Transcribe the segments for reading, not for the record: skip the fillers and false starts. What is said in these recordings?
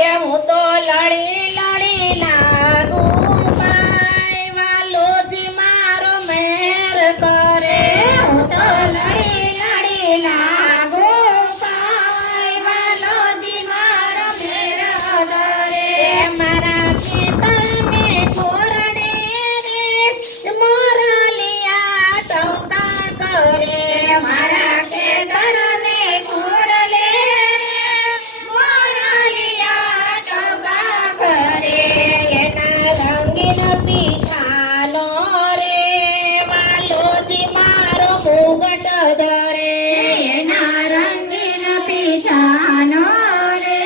એ હું તો લડી લડી લાગુ પાય વાલોજી મારો મહેર કરે હું તો લડી લડી લાગુ પાય વાલોજી મારો મહેર કરે મારા ખેતરને છોરડે રે મોરલિયા ટંકા કરે મારા ખેતરને છોડલે મોરલિયા ટંકા કરે એના રંગીન પીછાનો રે વાલોજી મારો મુગટ ધરે એના રંગીન પીછાનો રે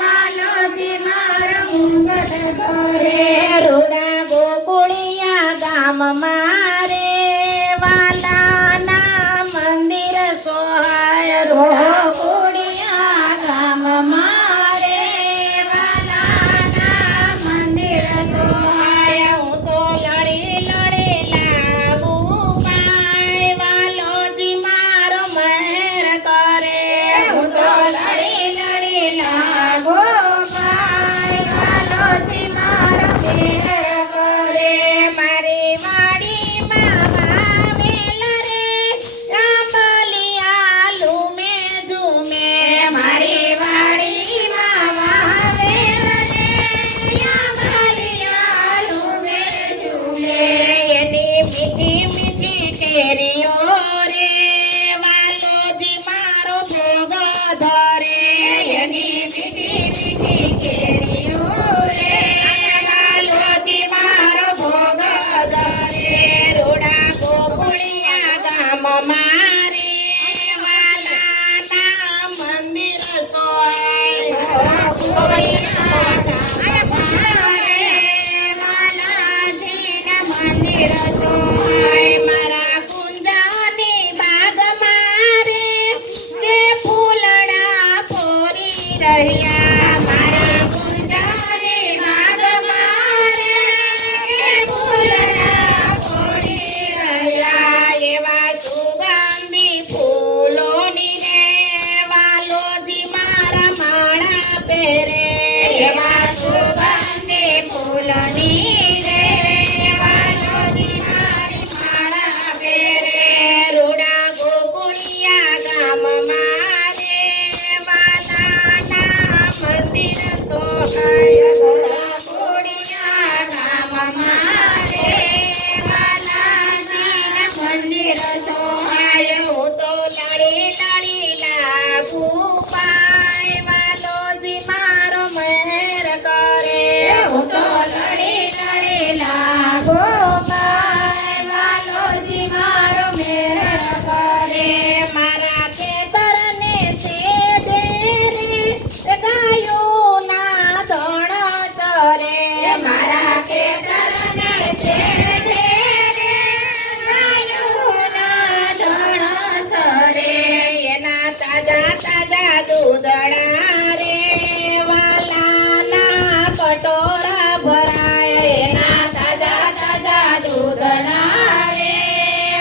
વાલોજી મારો મુગટ ધરે રૂડા ગોકુળિયા ગામ મારે વાલાના મંદિર સોહાય ગોકુળિયા ગામ મારે વાલાના મંદિર સોહાય હું તો લડી લડી લાગુ પાય વાલોજી મારો મહેર કરે હું તો લડી લડી લાગુ પાય વાલોજી મારો મહેર કરે મારી વાડીમાં વાવેલ રે આંબલિયા લૂમે ઝૂમે મારી વાડીમાં વાવેલ રે આંબલિયા લૂમે ઝૂમે એની મીઠી મીઠી કેરીઓ રે વાલોજી મારો ભોગ ધરે એની મીઠી મીઠી કેરીઓ રે વાલોજી મારો ભોગ ધરે રોડા ગોકુળિયા ગામ મારે વાલાના મંદિર સોહાય ગોકુળિયા ગામ મારે વાલાજીના મંદિર સોહાય મારા કુંજાની બાગ મારે તે ફૂલડા ફોરી રહ્યા મારે કુંજાની બાગ મારે તે ફૂલડા ફોરી રહ્યા એવા સુગંધી ફૂલોની રે વાલોજી મારા માળા પહેરે એવા સુગંધી ફૂલોની રે વાલોજી મારી માળા પહેરે રૂડા ગોકુળિયા ગામ મારે વાલાના મંદિર સોહાય ગોકુળિયા ગામ મારે વાલાજીના મંદિર સોહાય હું તો લડી લડી લાગુ પાય વાલોજી મારો મહેર કરે હું તો લડી લડી લાગુ પાય વાલોજી મારો મહેર કરે મારા ખેતરને સેજે રે ગાયોના ધણ ચરે મારા ખેતરને સેજે રે ગાયોના ધણ ચરે એના તાજા તાજા દૂધડા રે વાલાના કટોરા ભરાય એના તાજા તાજા દૂધડા રે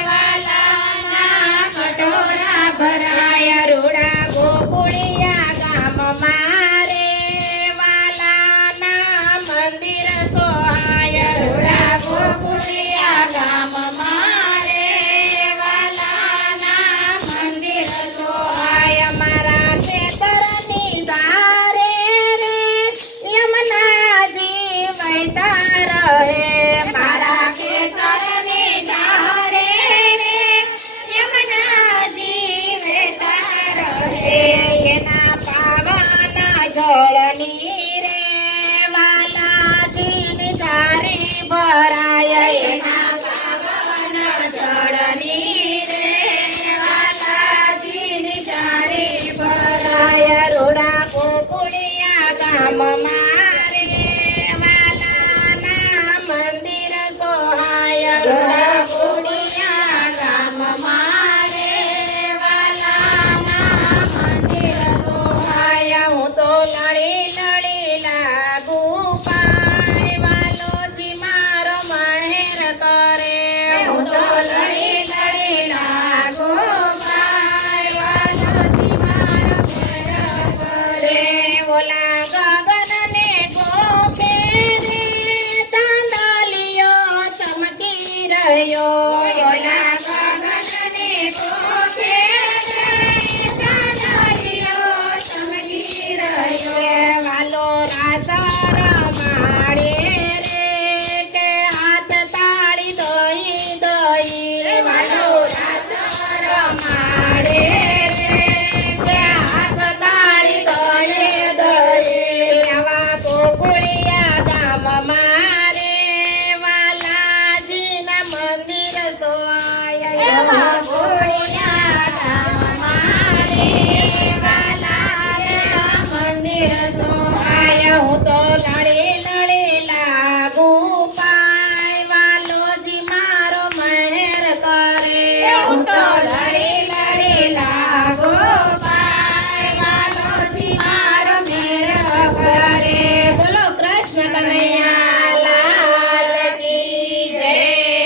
વાલાના કટોરા ભરાય રૂડા ગોકુળિયા ગામ મારે વાલાના મંદિર સોહાય રૂડા ગોકુળિયા ગામ મારે વાલાના મંદિર સોહાય મારા ખેતરની ધારે રે યમુનાજી વહેતા રહે મારા ખેતરની ધારે રે યમુનાજી વહેતા રહે એના પાવાના જળની રે વાલાજીની ધારી ભરાય એના પાવાના જળની રે વાલાજીની ધારી ભરાય રોડા ગોકુળિયા ગામ મારે વાલાના મંદિર સોહાય રોડા ગોકુળિયા ગામ મારે વાલાના મંદિર સોહાય હું તો લડી લડી લાગુ પાય વાલોજી મારો મહેર કરે હું તો લડી લડી લાગુ પાય વાલોજી મારો મહેર કરે ઓલા ગગન હું તો લડી